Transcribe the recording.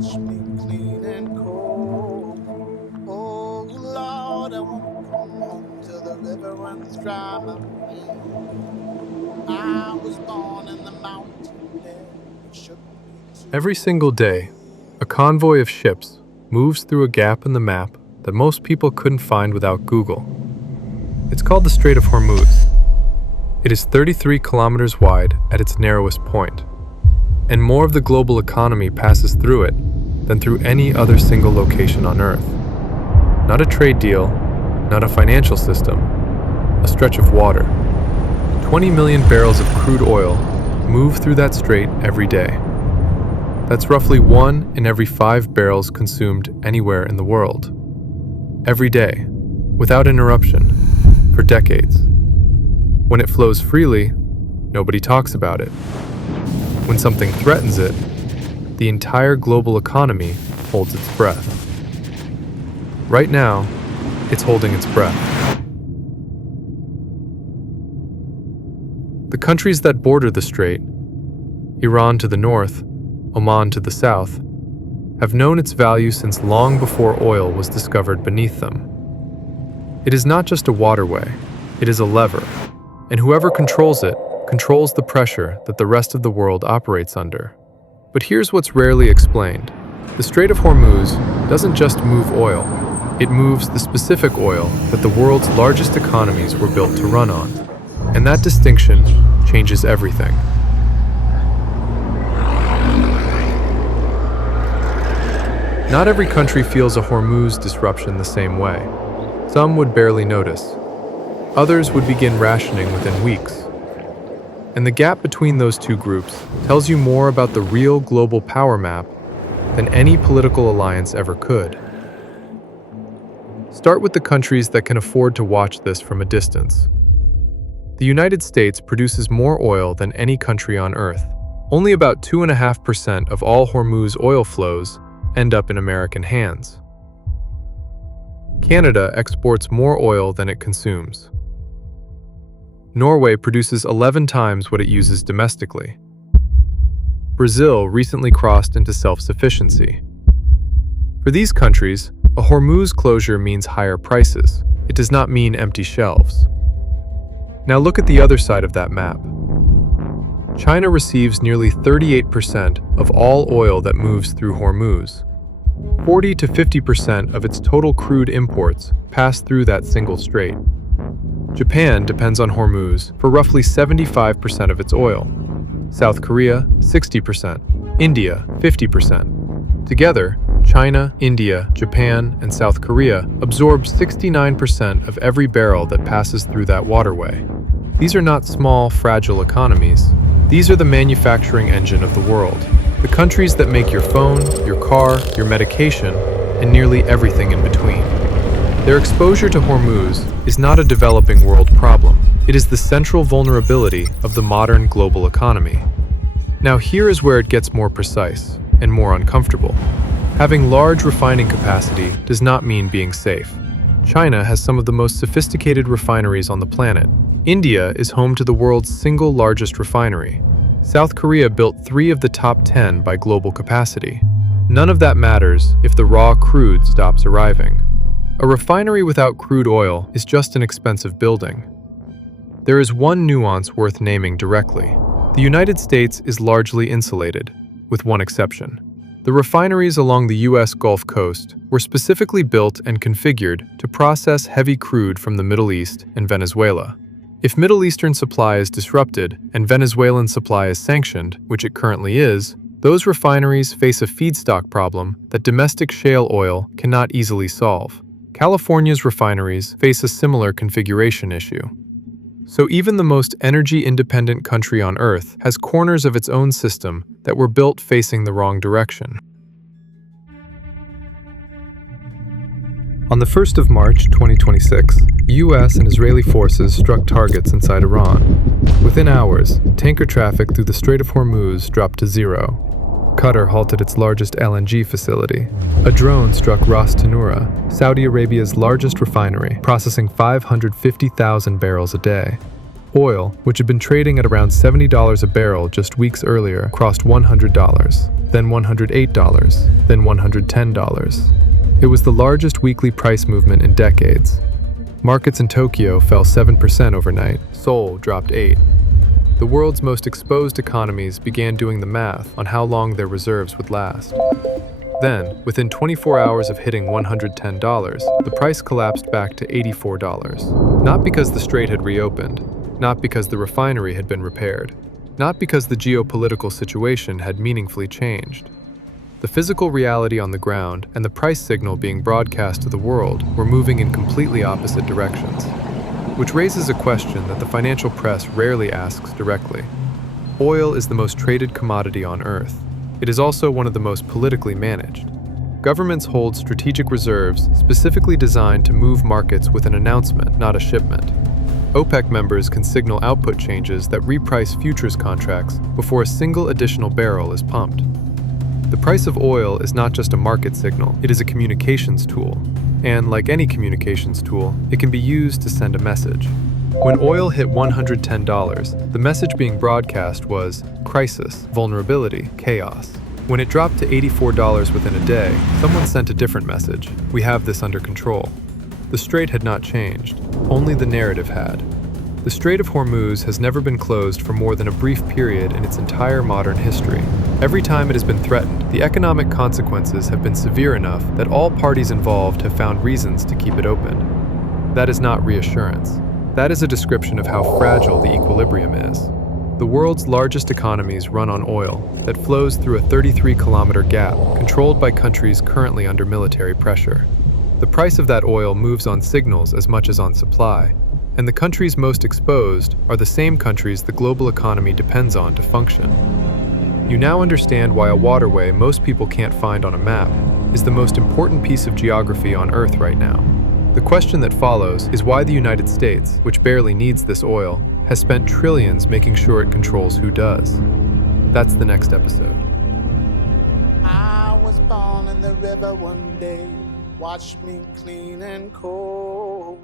wash me clean and cold. Oh Lord, I won't come home till the river runs dry my way. I was born in the mountain air, it shook me to Every single day, a convoy of ships moves through a gap in the map that most people couldn't find without Google. It's called the Strait of Hormuz. It is 33 kilometers wide at its narrowest point, and more of the global economy passes through it than through any other single location on Earth. Not a trade deal, not a financial system, a stretch of water. 20 million barrels of crude oil move through that strait every day. That's roughly 1 in every 5 barrels consumed anywhere in the world. Every day, without interruption, for decades. When it flows freely, nobody talks about it. When something threatens it, the entire global economy holds its breath. Right now, it's holding its breath. The countries that border the strait, Iran to the north, Oman to the south, have known its value since long before oil was discovered beneath them. It is not just a waterway, it is a lever, and whoever controls it controls the pressure that the rest of the world operates under. But here's what's rarely explained. The Strait of Hormuz doesn't just move oil, it moves the specific oil that the world's largest economies were built to run on. And that distinction changes everything. Not every country feels a Hormuz disruption the same way. Some would barely notice. Others would begin rationing within weeks. And the gap between those two groups tells you more about the real global power map than any political alliance ever could. Start with the countries that can afford to watch this from a distance. The United States produces more oil than any country on Earth. Only about 2.5% of all Hormuz oil flows end up in American hands. Canada exports more oil than it consumes. Norway produces 11 times what it uses domestically. Brazil recently crossed into self-sufficiency. For these countries, a Hormuz closure means higher prices. It does not mean empty shelves. Now look at the other side of that map. China receives nearly 38% of all oil that moves through Hormuz. 40 to 50% of its total crude imports pass through that single strait. Japan depends on Hormuz for roughly 75% of its oil. South Korea, 60%. India, 50%. Together, China, India, Japan, and South Korea absorb 69% of every barrel that passes through that waterway. These are not small, fragile economies. These are the manufacturing engine of the world. The countries that make your phone, your car, your medication, and nearly everything in between. Their exposure to Hormuz is not a developing world problem. It is the central vulnerability of the modern global economy. Now here is where it gets more precise and more uncomfortable. Having large refining capacity does not mean being safe. China has some of the most sophisticated refineries on the planet. India is home to the world's single largest refinery. South Korea built 3 of the top 10 by global capacity. None of that matters if the raw crude stops arriving. A refinery without crude oil is just an expensive building. There is one nuance worth naming directly. The United States is largely insulated, with one exception. The refineries along the U.S. Gulf Coast were specifically built and configured to process heavy crude from the Middle East and Venezuela. If Middle Eastern supply is disrupted and Venezuelan supply is sanctioned, which it currently is, those refineries face a feedstock problem that domestic shale oil cannot easily solve. California's refineries face a similar configuration issue. So even the most energy-independent country on Earth has corners of its own system that were built facing the wrong direction. On the 1st of March 2026, U.S. and Israeli forces struck targets inside Iran. Within hours, tanker traffic through the Strait of Hormuz dropped to zero. Qatar halted its largest LNG facility. A drone struck Ras Tanura, Saudi Arabia's largest refinery, processing 550,000 barrels a day. Oil, which had been trading at around $70 a barrel just weeks earlier, crossed $100, then $108, then $110. It was the largest weekly price movement in decades. Markets in Tokyo fell 7% overnight. Seoul dropped 8%. The world's most exposed economies began doing the math on how long their reserves would last. Then, within 24 hours of hitting $110, the price collapsed back to $84. Not because the strait had reopened, not because the refinery had been repaired, not because the geopolitical situation had meaningfully changed. The physical reality on the ground and the price signal being broadcast to the world were moving in completely opposite directions, which raises a question that the financial press rarely asks directly. Oil is the most traded commodity on Earth. It is also one of the most politically managed. Governments hold strategic reserves specifically designed to move markets with an announcement, not a shipment. OPEC members can signal output changes that reprice futures contracts before a single additional barrel is pumped. The price of oil is not just a market signal, it is a communications tool. And like any communications tool, it can be used to send a message. When oil hit $110, the message being broadcast was crisis, vulnerability, chaos. When it dropped to $84 within a day, someone sent a different message: we have this under control. The strait had not changed, only the narrative had. The Strait of Hormuz has never been closed for more than a brief period in its entire modern history. Every time it has been threatened, the economic consequences have been severe enough that all parties involved have found reasons to keep it open. That is not reassurance. That is a description of how fragile the equilibrium is. The world's largest economies run on oil that flows through a 33-kilometer gap controlled by countries currently under military pressure. The price of that oil moves on signals as much as on supply, and the countries most exposed are the same countries the global economy depends on to function. You now understand why a waterway most people can't find on a map is the most important piece of geography on Earth right now. The question that follows is why the United States, which barely needs this oil, has spent trillions making sure it controls who does. That's the next episode. I was born in the river one day. Watch me clean and cold.